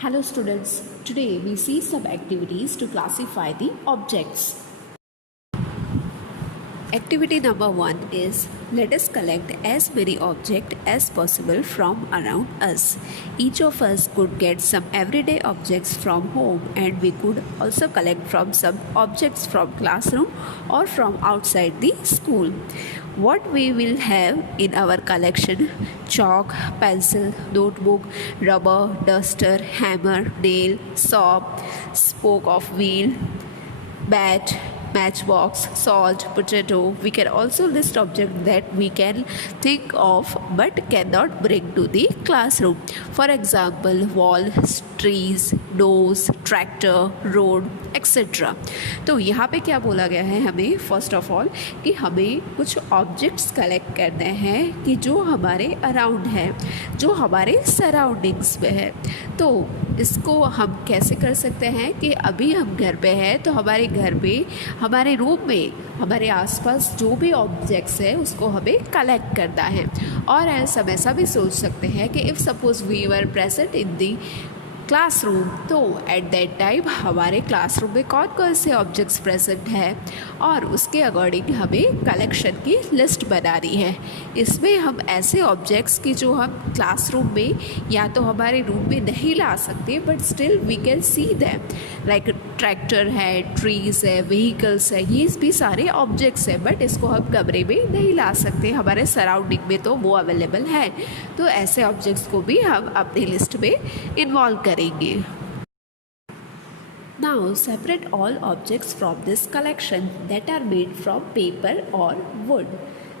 Hello students, today we see some activities to classify the objects. Activity number 1 is let us collect as many objects as possible from around us. Each of us could get some everyday objects from home and we could also collect from some objects from classroom or from outside the school. What we will have in our collection: chalk, pencil, notebook, rubber, duster, hammer, nail, saw, spoke of wheel, bat, matchbox, salt, potato. We can also list objects that we can think of but cannot bring to the classroom. For example, wall, trees, nose, tractor, road, etc. तो यहाँ पे क्या बोला गया है हमें, first of all कि हमें कुछ ऑब्जेक्ट्स कलेक्ट करने हैं कि जो हमारे अराउंड है, जो हमारे सराउंडिंग्स में है. तो इसको हम कैसे कर सकते हैं कि अभी हम घर पे हैं तो हमारे घर पे, हमारे रूम में, हमारे आसपास जो भी ऑब्जेक्ट्स है उसको हमें कलेक्ट करना है. और हम ऐसा भी सोच सकते हैं कि if suppose we were present in the classroom, तो एट दैट टाइम हमारे क्लासरूम में कौन कौन से ऑब्जेक्ट्स प्रेजेंट है और उसके अकॉर्डिंग हमें कलेक्शन की लिस्ट बनानी है. इसमें हम ऐसे ऑब्जेक्ट्स की जो हम क्लासरूम में या तो हमारे रूम में नहीं ला सकते but still we can see them, like tractor है, ट्रीज़ है, व्हीकल्स है, ये भी सारे ऑब्जेक्ट्स हैं बट इसको हम कमरे में नहीं ला सकते, हमारे सराउंडिंग में तो वो अवेलेबल है. तो ऐसे ऑब्जेक्ट्स को भी हम अपनी लिस्ट में इन्वॉल्व करेंगे. Now separate all objects from this collection that are made from paper or wood.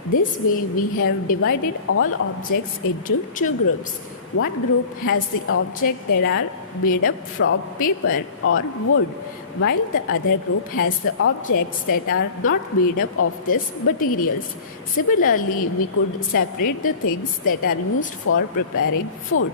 This way we have divided all objects into two groups. One group has the objects that are made up from paper or wood, while the other group has the objects that are not made up of these materials. Similarly, we could separate the things that are used for preparing food.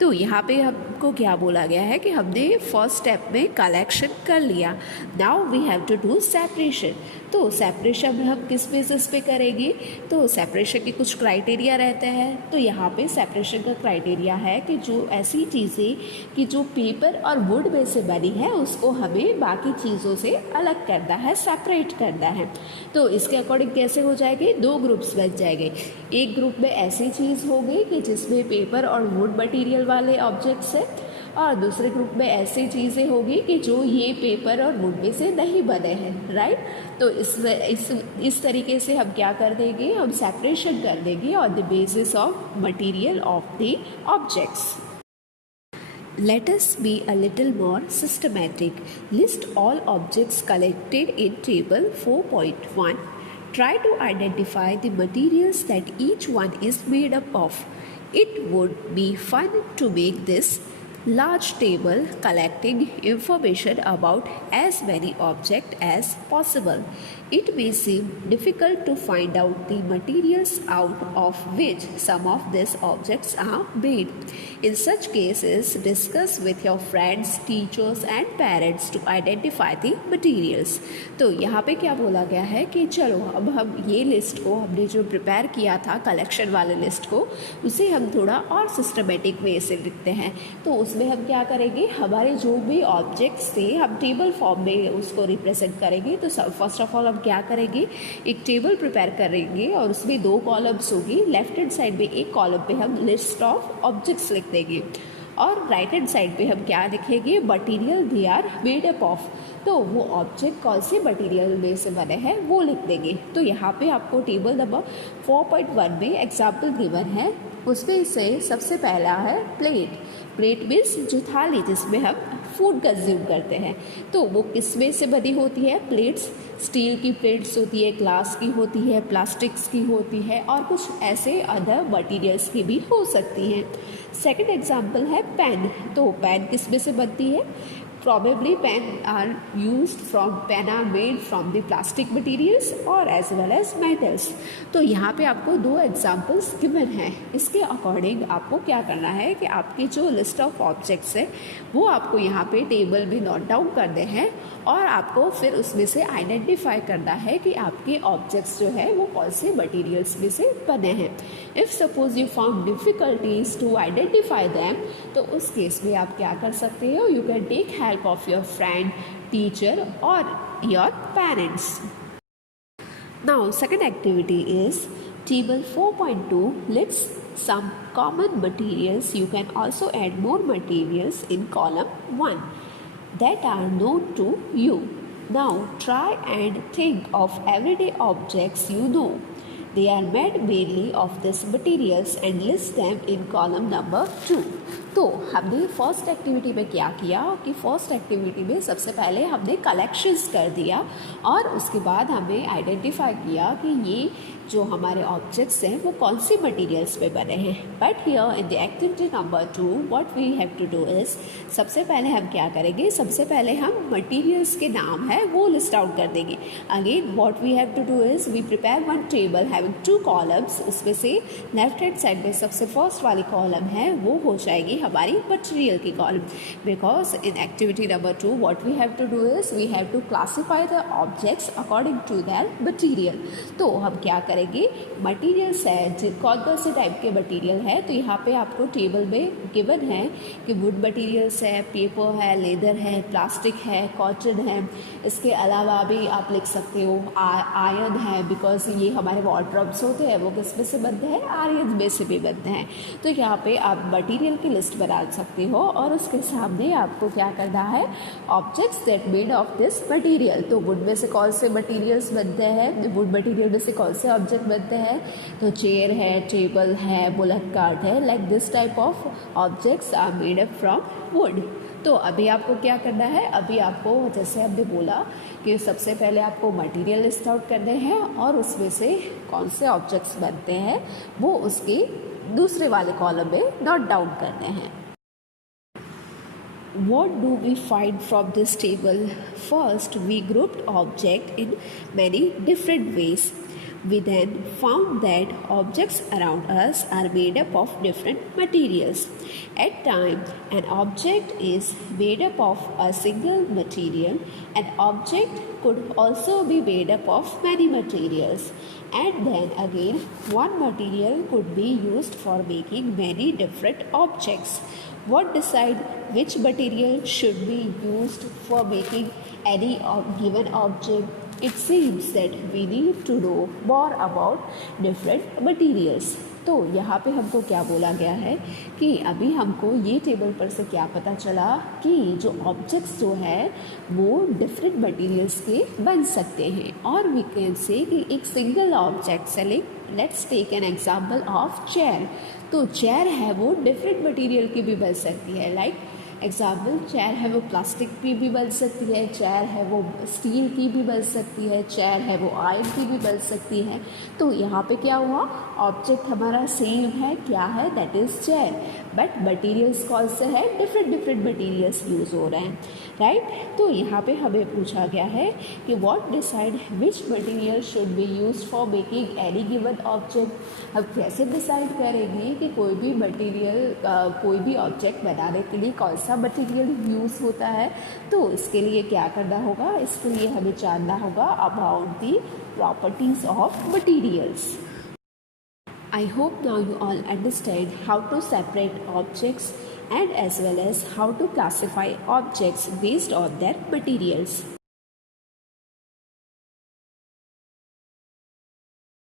तो यहाँ पे हमको क्या बोला गया है कि हमने फर्स्ट स्टेप में कलेक्शन कर लिया. Now we have to do separation. तो सेपरेशन हम किस बेसिस पे करेंगे? तो सेपरेशन के कुछ क्राइटेरिया रहते हैं. तो यहाँ पे सेपरेशन का क्राइटेरिया है कि जो ऐसी चीज़ें कि जो पेपर और वुड में से बनी है उसको हमें बाकी चीज़ों से अलग करना है, सेपरेट करना है. तो इसके अकॉर्डिंग कैसे हो जाएंगे? दो ग्रुप्स बन जाएंगे. एक ग्रुप में ऐसी चीज़ होगी कि जिसमें पेपर और वुड मटेरियल वाले ऑब्जेक्ट्स हैं और दूसरे ग्रुप में ऐसी चीज़ें होगी कि जो ये पेपर और वुड में से नहीं बने हैं, राइट. तो इस तरीके से हम क्या कर देंगे, हम सेपरेशन कर देंगे on the basis of material of the objects. Let us be a little more systematic. List all objects collected in table 4.1. Try to identify the materials that each one is made up of. It would be fun to make this large table collecting information about as many objects as possible. It may seem difficult to find out the materials out of which some of these objects are made. In such cases, discuss with your friends, teachers and parents to identify the materials. तो यहाँ पे क्या बोला गया है कि चलो अब हम ये लिस्ट को, हमने जो प्रिपेयर किया था कलेक्शन वाले लिस्ट को, उसे हम थोड़ा और सिस्टमेटिक वे से लिखते हैं. तो उसमें हम क्या करेंगे, हमारे जो भी ऑब्जेक्ट्स थे हम टेबल फॉर्म में उसको रिप्रेजेंट करेंगे. तो फर्स्ट ऑफ ऑल हम क्या करेंगे, एक टेबल प्रिपेयर करेंगे और उसमें दो कॉलम्स होगी. लेफ्ट हैंड साइड में एक कॉलम पे हम लिस्ट ऑफ ऑब्जेक्ट्स लिख देंगे और राइट हैंड साइड पे हम क्या लिखेंगे, material they are made up of. तो वो ऑब्जेक्ट कौन से मटीरियल में से बने हैं वो लिख देंगे. तो यहाँ पे आपको टेबल नंबर 4.1 में एग्जाम्पल गिवन है. उसमें से सबसे पहला है प्लेट. प्लेट मीन्स जो थाली जिसमें हम फूड कंज्यूम करते हैं. तो वो किस में से बनी होती है? प्लेट्स. स्टील की प्लेट्स होती है, ग्लास की होती है, प्लास्टिक्स की होती है और कुछ ऐसे अदर मटेरियल्स की भी हो सकती हैं. सेकंड एग्जांपल है पेन. तो पेन किस में से बनती है? Probably pen are made from the plastic materials or as well as metals. तो यहाँ पे आपको दो एग्जाम्पल्स गिवन हैं. इसके अकॉर्डिंग आपको क्या करना है कि आपकी जो लिस्ट ऑफ ऑब्जेक्ट्स है वो आपको यहाँ पे टेबल में नोट डाउन करने हैं और आपको फिर उसमें से आइडेंटिफाई करना है कि आपके ऑब्जेक्ट्स जो है वो कौन से मटेरियल्स में से बने हैं. If suppose you found difficulties to identify them, तो उस केस में आप क्या कर सकते हो, you can take help of your friend, teacher or your parents. Now second activity is table 4.2 lists some common materials. You can also add more materials in column 1 that are known to you. Now try and think of everyday objects you know. They are made mainly of these materials and list them in column number 2. तो हमने first activity में क्या किया कि first activity में सबसे पहले हमने कलेक्शंस कर दिया और उसके बाद हमने आइडेंटिफाई किया कि ये जो हमारे ऑब्जेक्ट्स हैं वो कौन सी मटेरियल्स पे बने हैं. But here in the activity number 2 what we have to do is, सबसे पहले हम क्या करेंगे, सबसे पहले हम मटेरियल्स के नाम है वो लिस्ट आउट कर देंगे. Again what we have to do is we prepare one table having 2 columns. उसमें से लेफ्ट हैंड साइड में सबसे फर्स्ट वाली कॉलम है वो हो जाएगी हमारी मटेरियल की column. Because in activity number 2 what we have to do is we have to classify the objects according to that material. तो हम क्या करेंगे, मटेरियल्स है कौन से टाइप के मटेरियल है. तो यहाँ पे आपको टेबल में गिवन है कि वुड मटेरियल्स है, पेपर है, लेदर है, प्लास्टिक है, कॉटन है. इसके अलावा भी आप लिख सकते हो आयरन है, बिकॉज ये हमारे वार्डरोब्स होते हैं वो किस में से बनते हैं, आयरन में से भी बनते हैं. तो यहाँ पे आप मटेरियल की लिस्ट बना सकते हो और उसके सामने आपको क्या करना है, objects that made of this material. तो वुड में से कौन से मटेरियल्स बनते हैं, वुड मटेरियल में से कौन से ऑब्जेक्ट बनते हैं, तो चेयर है, टेबल है, बुलेट कार्ट है. Like this type of objects are made up from wood. तो अभी आपको क्या करना है, अभी आपको जैसे हमने बोला कि सबसे पहले आपको मटेरियल लिस्ट आउट करने हैं और उसमें से कौन से ऑब्जेक्ट्स बनते हैं वो उसके दूसरे वाले कॉलम में नोट डाउन करने हैं. What do we find from this table? First, we grouped objects in many different ways. We then found that objects around us are made up of different materials. At times, an object is made up of a single material. An object could also be made up of many materials. And then again, one material could be used for making many different objects. What decide which material should be used for making any given object? It seems that we need to know more about different materials. तो यहाँ पे हमको क्या बोला गया है कि अभी हमको ये टेबल पर से क्या पता चला कि जो ऑब्जेक्ट्स जो है वो डिफरेंट मटेरियल्स के बन सकते हैं. और वी कैन से कि एक single object select, let's take an example of chair. तो चेयर है वो डिफरेंट मटेरियल की भी बन सकती है. लाइक एग्जाम्पल, चेयर है वो प्लास्टिक की भी बन सकती है, चेयर है वो स्टील की भी बन सकती है, चेयर है वो आयरन की भी बन सकती है. तो यहाँ पे क्या हुआ, ऑब्जेक्ट हमारा सेम है, क्या है, that is chair. But materials कौन से हैं, डिफरेंट मटेरियल्स यूज़ हो रहे हैं, राइट. तो यहाँ पे हमें पूछा गया है कि what decide which material should be use for making any given object. हम कैसे डिसाइड करेंगे कि कोई भी मटेरियल कोई भी ऑब्जेक्ट बनाने के लिए कौन सा मटेरियल यूज़ होता है. तो इसके लिए क्या करना होगा, इसके लिए हमें जानना होगा about the properties of materials. I hope now you all understand how to separate objects and as well as how to classify objects based on their materials.